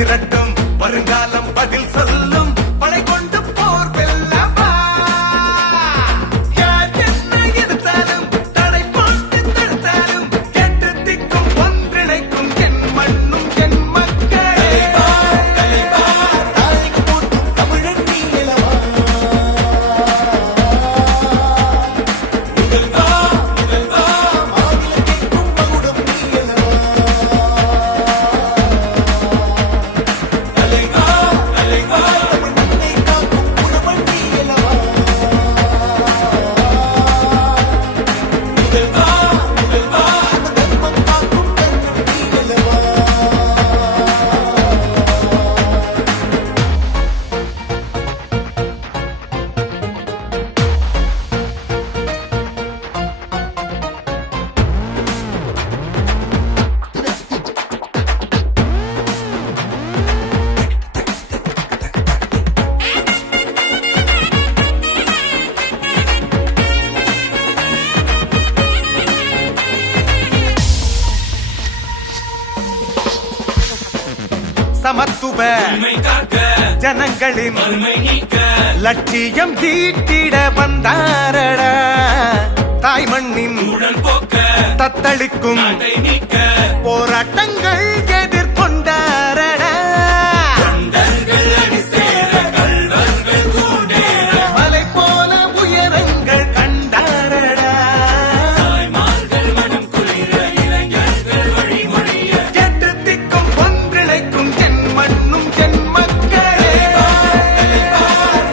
திரட்டும் வருங்காலம் பதில் சொல்லும் படை கொண்டு போர் வெல்லவா யார் என்ன எதிர்த்தாலும் தடை போட்டு தடுத்தாலும் கேட்டு திக்கும் ஒன்றிணைக்கும் என் மண்ணும் என் மக்களே தாய்க்கு போட்டும் தமிழன் நீளவா முதல்வா முதல்வா மாநில கேட்கும் மகுடம் நீளவா தலைவா தலைவா தமிழ் மண்ணை காக்கும் புலவன் நீளவா முதல்வா முதல்வா தர்மம் காக்கும் கர்ணன் நீளவா சமத்துவ ஜனங்களின் லட்சியம் ஈட்டிட வந்தாரடா தாய் மண்ணின் தத்தளிக்கும் போராட்டங்கள் எதிர்கொண்டாரடா மலை போல உயரங்கள் கண்டாரடா கேட்டு திக்கும் ஒன்றிணைக்கும் என் மண்ணும் என் மக்களே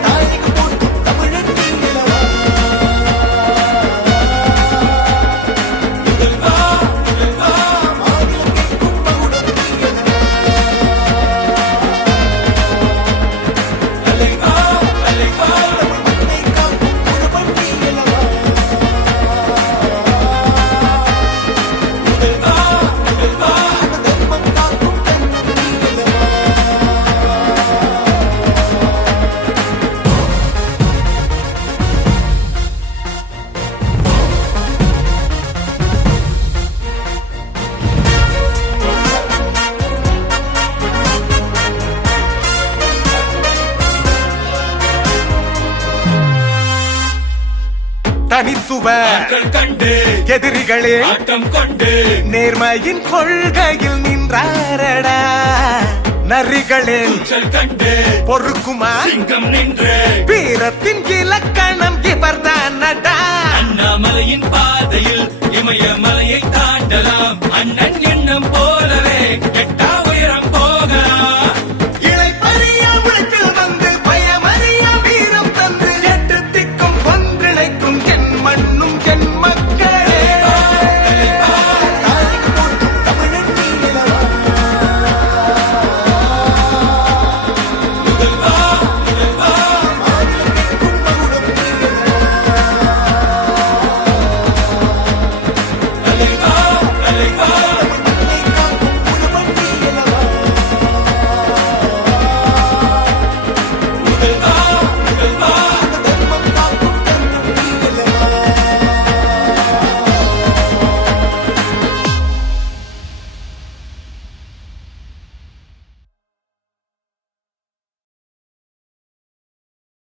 தாய்க்கு போட்டும் தமிழன் நீளவா முதல்வா முதல்வா மாநில கேட்கும் மகுடம் நீளவா தலைவா தலைவா தமிழ் மண்ணை காக்கும் புலவன் நீளவா முதல்வா முதல்வா தர்மம் காக்கும் கர்ணன் நீளவா தனித்துவ கண்டு எதிரிகளே ஆட்டம் கொண்டு நேர்மையின் கொள்கையில் நின்றாரடா நரிகளின் கூச்சல் கண்டு பொறுக்குமா சிங்கம் நின்று வீரத்தின் இலக்கணம் இவர்தானடா அண்ணாமலையின் பாதையில் இமயமலையை தாண்டலாம் அண்ணன் எண்ணம் போலவே கெட்ட